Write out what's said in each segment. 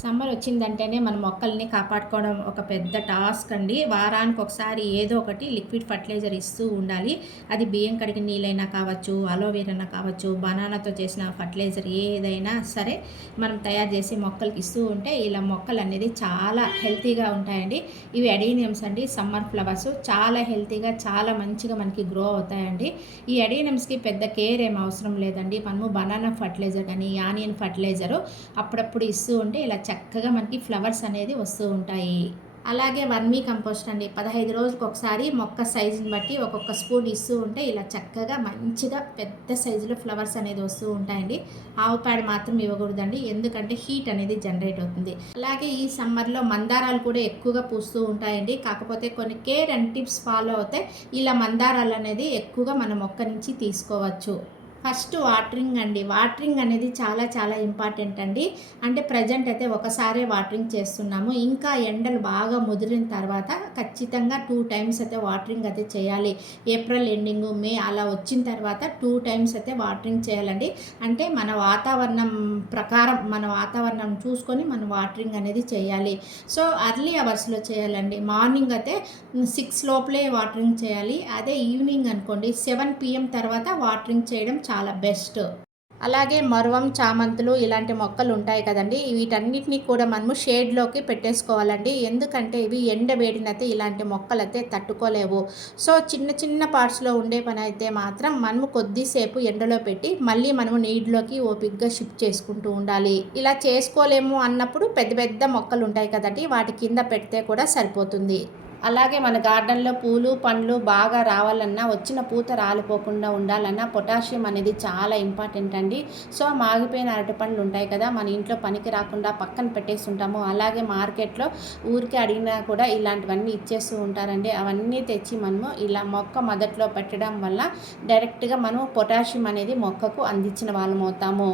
Summer వచ్చిందంటేనే మన మొక్కల్ని కాపాడుకోవడం ఒక పెద్ద టాస్క్ అండి. వారానికి ఒకసారి ఏదో ఒకటి లిక్విడ్ ఫర్టిలైజర్ ఇస్తూ ఉండాలి. అది బియ్యం కడిగిన నీళ్ళైనా కావచ్చు, అలోవెరానా కావచ్చు, బనానాతో చేసిన ఫర్టిలైజర్ ఏదైనా సరే మనం తయారు చేసి మొక్కలకి ఇస్తూ ఉంటే ఇలా మొక్కలు అనేది చాలా హెల్తీగా ఉంటాయండి. ఇవి అడీనియమ్స్ అండి, సమ్మర్ ఫ్లవర్స్ చాలా హెల్తీగా చాలా మంచిగా మనకి గ్రో అవుతాయండి. ఈ అడీనియమ్స్కి పెద్ద కేర్ ఏం అవసరం లేదండి. మనము బనానా ఫర్టిలైజర్ కానీ ఆనియన్ ఫర్టిలైజరు అప్పుడప్పుడు ఇస్తూ ఉంటే ఇలా చక్కగా మనకి ఫ్లవర్స్ అనేది వస్తూ ఉంటాయి. అలాగే వర్మీ కంపోస్ట్ అండి. 15 రోజులకు ఒకసారి మొక్క సైజుని బట్టి ఒక్కొక్క స్పూన్ ఇస్తూ ఉంటే ఇలా చక్కగా మంచిగా పెద్ద సైజులో ఫ్లవర్స్ అనేది వస్తూ ఉంటాయండి. ఆవు పేడ మాత్రం ఇవ్వకూడదండి, ఎందుకంటే హీట్ అనేది జనరేట్ అవుతుంది. అలాగే ఈ సమ్మర్లో మందారాలు కూడా ఎక్కువగా పూస్తూ ఉంటాయండి. కాకపోతే కొన్ని కేర్ అండ్ టిప్స్ ఫాలో అవుతే ఇలా మందారాలు అనేది ఎక్కువగా మన మొక్క నుంచి తీసుకోవచ్చు. ఫస్ట్ వాటరింగ్ అండి. వాటరింగ్ అనేది చాలా చాలా ఇంపార్టెంట్ అండి. అంటే ప్రజెంట్ అయితే ఒకసారే వాటరింగ్ చేస్తున్నాము. ఇంకా ఎండలు బాగా ముదిరిన తర్వాత ఖచ్చితంగా 2 టైమ్స్ అయితే వాటరింగ్ అయితే చేయాలి. ఏప్రిల్ ఎండింగు, మే అలా వచ్చిన తర్వాత 2 టైమ్స్ అయితే వాటరింగ్ చేయాలండి. అంటే మన వాతావరణం ప్రకారం మన వాతావరణం చూసుకొని మనం వాటరింగ్ అనేది చేయాలి. సో అర్లీ అవర్స్లో చేయాలండి. మార్నింగ్ అయితే 6 లోపలే వాటరింగ్ చేయాలి. అదే ఈవినింగ్ అనుకోండి 7 PM తర్వాత వాటరింగ్ చేయడం చాలా బెస్ట్. అలాగే మరువం, చామంతులు ఇలాంటి మొక్కలు ఉంటాయి కదండీ! వీటన్నిటిని కూడా మనము షేడ్‌లోకి పెట్టేసుకోవాలండి. ఎందుకంటే ఇవి ఎండ వేడినైతే ఇలాంటి మొక్కలైతే తట్టుకోలేవు. సో చిన్న చిన్న పార్ట్స్‌లో ఉండే పనైతే మాత్రం మనము కొద్దిసేపు ఎండలో పెట్టి మళ్ళీ మనము నీడలోకి ఓపికగా షిఫ్ట్ చేసుకుంటూ ఉండాలి. ఇలా చేసుకోలేము అన్నప్పుడు పెద్ద పెద్ద మొక్కలు ఉంటాయి కదండీ! వాటి కింద పెడితే కూడా సరిపోతుంది. అలాగే మన గార్డెన్లో పూలు పండ్లు బాగా రావాలన్నా, వచ్చిన పూత రాలిపోకుండా ఉండాలన్నా పొటాషియం అనేది చాలా ఇంపార్టెంట్ అండి. సో మాగిపోయిన అరటిపండ్లు ఉంటాయి కదా, మన ఇంట్లో పనికి రాకుండా పక్కన పెట్టేసి ఉంటాము. అలాగే మార్కెట్లో ఊరికే అడిగినా కూడా ఇలాంటివన్నీ ఇచ్చేస్తూ ఉంటారండి. అవన్నీ తెచ్చి మనము ఇలా మొక్క మొదట్లో పెట్టడం వల్ల డైరెక్ట్గా మనము పొటాషియం అనేది మొక్కకు అందించిన వాళ్ళం అవుతాము.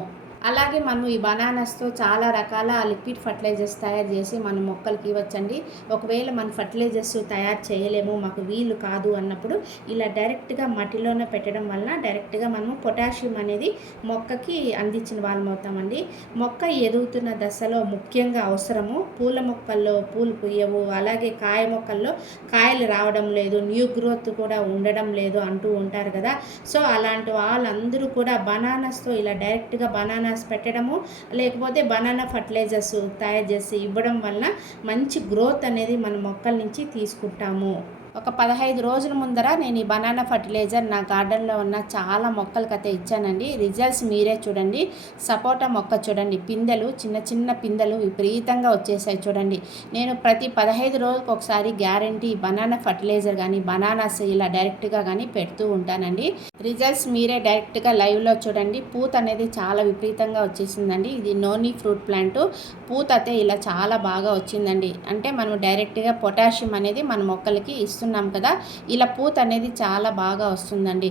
అలాగే మనం ఈ బనానాస్తో చాలా రకాల లిక్విడ్ ఫర్టిలైజర్స్ తయారు చేసి మన మొక్కలకి ఇవ్వచ్చండి. ఒకవేళ మన ఫర్టిలైజర్స్ తయారు చేయలేము, మాకు వీలు కాదు అన్నప్పుడు ఇలా డైరెక్ట్గా మట్టిలోనే పెట్టడం వలన డైరెక్ట్గా మనము పొటాషియం అనేది మొక్కకి అందించిన వాళ్ళం అవుతామండి. మొక్క ఎదుగుతున్న దశలో ముఖ్యంగా అవసరము. పూల మొక్కల్లో పూలు పూయవు, అలాగే కాయ మొక్కల్లో కాయలు రావడం లేదు, న్యూ గ్రోత్ కూడా ఉండడం లేదు అంటూ ఉంటారు కదా. సో అలాంటి వాళ్ళందరూ కూడా బనానాస్తో ఇలా డైరెక్ట్గా బనానా పెట్టడము, లేకపోతే బనానా ఫర్టిలైజర్స్ తయారు చేసి ఇవ్వడం వల్ల మంచి గ్రోత్ అనేది మన మొక్కల నుంచి తీసుకుంటాము. ఒక 15 రోజుల ముందర నేను ఈ బనానా ఫర్టిలైజర్ నా గార్డెన్లో ఉన్న చాలా మొక్కలకైతే ఇచ్చానండి. రిజల్ట్స్ మీరే చూడండి. సపోటా మొక్క చూడండి, పిందెలు చిన్న చిన్న పిందెలు విపరీతంగా వచ్చేసాయి చూడండి. నేను ప్రతి 15 రోజులకు ఒకసారి గ్యారంటీ బనానా ఫర్టిలైజర్ కానీ బనానాస్ ఇలా డైరెక్ట్గా కానీ పెడుతూ ఉంటానండి. రిజల్ట్స్ మీరే డైరెక్ట్గా లైవ్లో చూడండి. పూత అనేది చాలా విపరీతంగా వచ్చేసిందండి. ఇది నోనీ ఫ్రూట్ ప్లాంట్. పూత అయితే ఇలా చాలా బాగా వచ్చిందండి. అంటే మనం డైరెక్ట్గా పొటాషియం అనేది మన మొక్కలకి ఇస్తున్నాం కదా, ఇలా పూత అనేది చాలా బాగా వస్తుందండి.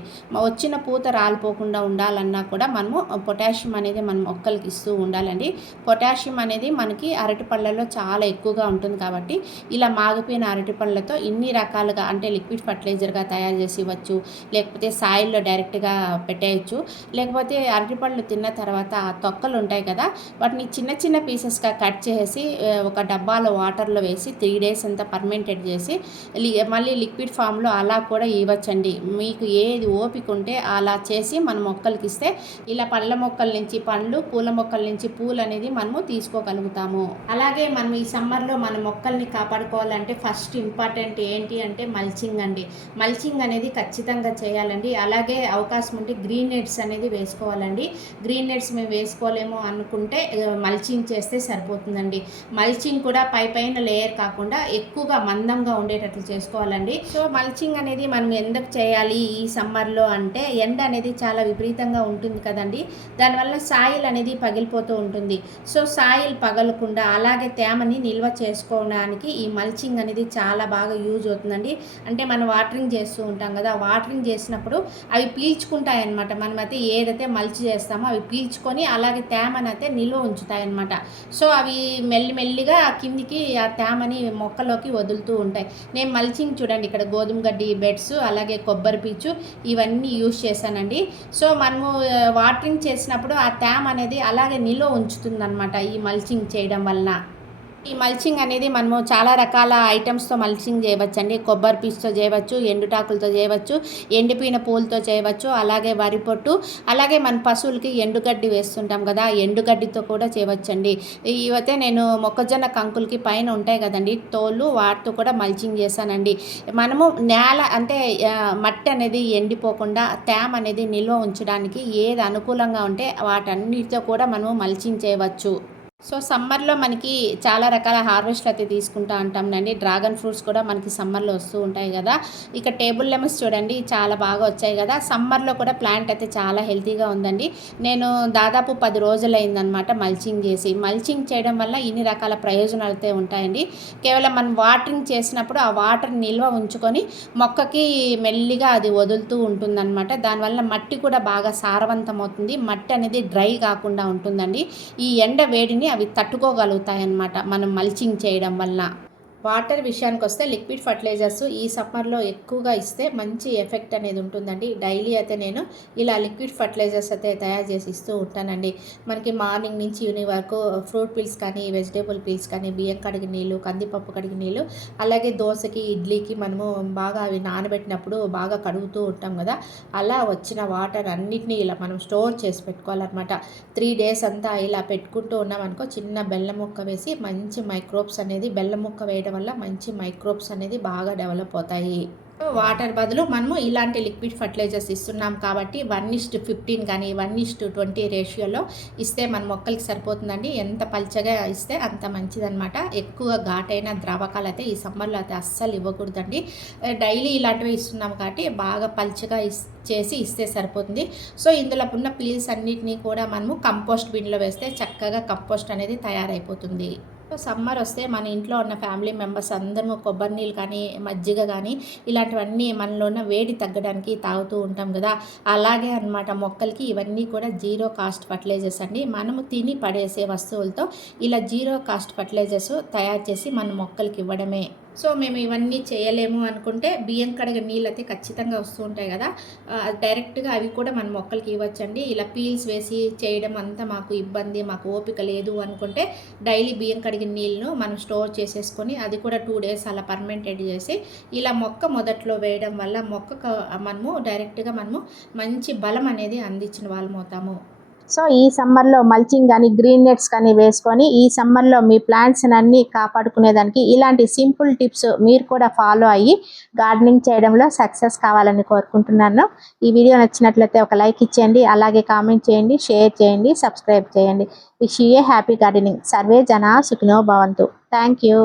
వచ్చిన పూత రాలిపోకుండా ఉండాలన్నా కూడా మనము పొటాషియం అనేది మన మొక్కలకి ఇస్తూ ఉండాలండి. పొటాషియం అనేది మనకి అరటిపళ్ళలో చాలా ఎక్కువగా ఉంటుంది కాబట్టి ఇలా మాగిపోయిన అరటిపళ్ళతో ఇన్ని రకాలుగా అంటే లిక్విడ్ ఫర్టిలైజర్గా తయారు చేసి ఇవ్వచ్చు, లేకపోతే సాయిల్లో డైరెక్ట్గా పెట్టేయచ్చు, లేకపోతే అరటిపళ్ళు తిన్న తర్వాత ఆ తొక్కలు ఉంటాయి కదా, వాటిని చిన్న చిన్న పీసెస్గా కట్ చేసి ఒక డబ్బాలో వాటర్లో వేసి 3 days అంతా పర్మెంటెడ్ చేసి మళ్ళీ లిక్విడ్ ఫామ్లో అలా కూడా ఇవ్వచ్చండి. మీకు ఏది ఓపిక ఉంటే అలా చేసి మన మొక్కలకి ఇస్తే ఇలా పళ్ళ మొక్కల నుంచి పండ్లు, పూల మొక్కల నుంచి పూలు అనేది మనము తీసుకోగలుగుతాము. అలాగే మనం ఈ సమ్మర్లో మన మొక్కల్ని కాపాడుకోవాలంటే ఫస్ట్ ఇంపార్టెంట్ ఏంటి అంటే మల్చింగ్ అండి. మల్చింగ్ అనేది ఖచ్చితంగా చేయాలండి. అలాగే అవకాశం ఉంటే గ్రీన్ నెట్స్ అనేది వేసుకోవాలండి. గ్రీన్ నెట్స్ మేము వేసుకోలేము అనుకుంటే మల్చింగ్ చేస్తే సరిపోతుందండి. మల్చింగ్ కూడా పైన లేయర్ కాకుండా ఎక్కువగా మందంగా ఉండేటట్లు చేసుకోవాలండి. సో మల్చింగ్ అనేది మనం ఎందుకు చేయాలి ఈ సమ్మర్లో అంటే ఎండ అనేది చాలా విపరీతంగా ఉంటుంది కదండి, దానివల్ల సాయిల్ అనేది పగిలిపోతూ ఉంటుంది. సో సాయిల్ పగలకుండా అలాగే తేమని నిల్వ చేసుకోవడానికి ఈ మల్చింగ్ అనేది చాలా బాగా యూజ్ అవుతుందండి. అంటే మనం వాటరింగ్ చేస్తూ ఉంటాం కదా, వాటరింగ్ చేసినప్పుడు అవి పీల్చుకుంటాయి అన్నమాట. మనమైతే ఏదైతే మల్చి చేస్తామో అవి పీల్చుకొని అలాగే తేమని అయితే నిల్వ ఉంచుతాయి అన్నమాట. సో అవి మెల్లిమెల్లిగా కిందికి ఆ తేమని మొక్కలోకి వదులుతూ ఉంటాయి. నేను మల్చింగ్ చూడండి ఇక్కడ గోధుమ గడ్డి బెడ్స్, అలాగే కొబ్బరి పీచు ఇవన్నీ యూజ్ చేశానండి. సో మనము వాటరింగ్ చేసినప్పుడు ఆ తేమ అనేది అలాగే నిల్వ ఉంచుతుందన్నమాట ఈ మల్చింగ్ చేయడం వలన. ఈ మల్చింగ్ అనేది మనము చాలా రకాల ఐటమ్స్తో మల్చింగ్ చేయవచ్చండి. కొబ్బరి పీచుతో చేయవచ్చు, ఎండుటాకులతో చేయవచ్చు, ఎండిపోయిన పూలతో చేయవచ్చు, అలాగే వరి పొట్టు, అలాగే మన పశువులకి ఎండుగడ్డి వేస్తుంటాం కదా, ఎండుగడ్డితో కూడా చేయవచ్చండి. ఇవైతే నేను మొక్కజొన్న కంకులకి పైన ఉంటాయి కదండి తోళ్ళు, వాటితో కూడా మల్చింగ్ చేశానండి. మనము నేల అంటే మట్టి అనేది ఎండిపోకుండా తేమ అనేది నిల్వ ఉంచడానికి ఏది అనుకూలంగా ఉంటే వాటన్నిటితో కూడా మనము మల్చింగ్ చేయవచ్చు. సో సమ్మర్లో మనకి చాలా రకాల హార్వెస్ట్లు అయితే తీసుకుంటూ ఉంటాంనండి. డ్రాగన్ ఫ్రూట్స్ కూడా మనకి సమ్మర్లో వస్తూ ఉంటాయి కదా. ఇక టేబుల్ లెమన్స్ చూడండి చాలా బాగా వచ్చాయి కదా. సమ్మర్లో కూడా ప్లాంట్ అయితే చాలా హెల్తీగా ఉందండి. నేను దాదాపు 10 రోజులైందనమాట మల్చింగ్ చేసి. మల్చింగ్ చేయడం వల్ల ఇన్ని రకాల ప్రయోజనాలు అయితే ఉంటాయండి. కేవలం మనం వాటరింగ్ చేసినప్పుడు ఆ వాటర్ నిల్వ ఉంచుకొని మొక్కకి మెల్లిగా అది వదులుతూ ఉంటుందన్నమాట. దానివల్ల మట్టి కూడా బాగా సారవంతం అవుతుంది. మట్టి అనేది డ్రై కాకుండా ఉంటుందండి. ఈ ఎండ వేడిని అవి తట్టుకోగలుగుతాయన్నమాట మనం మల్చింగ్ చేయడం వల్ల. వాటర్ విషయానికి వస్తే లిక్విడ్ ఫర్టిలైజర్స్ ఈ సమ్మర్లో ఎక్కువగా ఇస్తే మంచి ఎఫెక్ట్ అనేది ఉంటుందండి. డైలీ అయితే నేను ఇలా లిక్విడ్ ఫర్టిలైజర్స్ అయితే తయారు చేసి ఇస్తూ ఉంటానండి. మనకి మార్నింగ్ నుంచి ఈవినింగ్ వరకు ఫ్రూట్ పీల్స్ కానీ, వెజిటేబుల్ పీల్స్ కానీ, బియ్యం కడిగి నీళ్ళు, కందిపప్పు కడిగి నీళ్ళు, అలాగే దోశకి, ఇడ్లీకి మనము బాగా అవి నానబెట్టినప్పుడు బాగా కడుగుతూ ఉంటాం కదా, అలా వచ్చిన వాటర్ అన్నిటినీ ఇలా మనం స్టోర్ చేసి పెట్టుకోవాలన్నమాట. 3 days అంతా ఇలా పెట్టుకుంటూ ఉన్నామనుకో, చిన్న బెల్లం ముక్క వేసి మంచి మైక్రోబ్స్ అనేది బెల్లం ముక్క వేయడం వల్ల మంచి మైక్రోబ్స్ అనేది బాగా డెవలప్ అవుతాయి. వాటర్ బదులు మనము ఇలాంటి లిక్విడ్ ఫర్టిలైజర్స్ ఇస్తున్నాం కాబట్టి 1:15 కానీ 1:20 రేషియోలో ఇస్తే మన మొక్కలకి సరిపోతుందండి. ఎంత పల్చగా ఇస్తే అంత మంచిదన్నమాట. ఎక్కువ ఘాటైన ద్రావకాలు అయితే ఈ సమ్మర్లో అయితే అస్సలు ఇవ్వకూడదండి. డైలీ ఇలాంటివి ఇస్తున్నాం కాబట్టి బాగా పల్చగా చేసి ఇస్తే సరిపోతుంది. సో ఇందులో ఉన్న పీల్స్ అన్నిటినీ కూడా మనము కంపోస్ట్ బిన్లో వేస్తే చక్కగా కంపోస్ట్ అనేది తయారైపోతుంది. సమ్మర్ వస్తే మన ఇంట్లో ఉన్న ఫ్యామిలీ మెంబర్స్ అందరము కొబ్బరి నీళ్ళు కానీ, మజ్జిగ కానీ ఇలాంటివన్నీ మనలో ఉన్న వేడి తగ్గడానికి తాగుతూ ఉంటాం కదా. అలాగే అన్నమాట మొక్కలకి ఇవన్నీ కూడా జీరో కాస్ట్ ఫర్టిలైజర్స్ అండి. మనము తిని పడేసే వస్తువులతో ఇలా జీరో కాస్ట్ ఫర్టిలైజర్స్ తయారు చేసి మన మొక్కలకి ఇవ్వడమే. సో మేము ఇవన్నీ చేయలేము అనుకుంటే బియ్యం కడిగే నీళ్ళు అయితే ఖచ్చితంగా వస్తూ ఉంటాయి కదా, డైరెక్ట్గా అవి కూడా మన మొక్కలకి ఇవ్వచ్చండి. ఇలా పీల్స్ వేసి చేయడం అంతా మాకు ఇబ్బంది, మాకు ఓపిక లేదు అనుకుంటే డైలీ బియ్యం కడిగిన నీళ్ళను మనం స్టోర్ చేసేసుకొని అది కూడా 2 days అలా పర్మెంటెడ్ చేసి ఇలా మొక్క మొదట్లో వేయడం వల్ల మొక్కకు మనము డైరెక్ట్గా మనము మంచి బలం అనేది అందించిన వాళ్ళం అవుతాము. సో ఈ సమ్మర్లో మల్చింగ్ కానీ, గ్రీన్ నెట్స్ కానీ వేసుకొని ఈ సమ్మర్లో మీ ప్లాంట్స్ అన్నీ కాపాడుకునేదానికి ఇలాంటి సింపుల్ టిప్స్ మీరు కూడా ఫాలో అయ్యి గార్డెనింగ్ చేయడంలో సక్సెస్ కావాలని కోరుకుంటున్నాను. ఈ వీడియో నచ్చినట్లయితే ఒక లైక్ ఇచ్చేయండి, అలాగే కామెంట్ చేయండి, షేర్ చేయండి, సబ్స్క్రైబ్ చేయండి. Wish you A happy gardening. Survey జనా సుఖినో భవంతు. Thank you.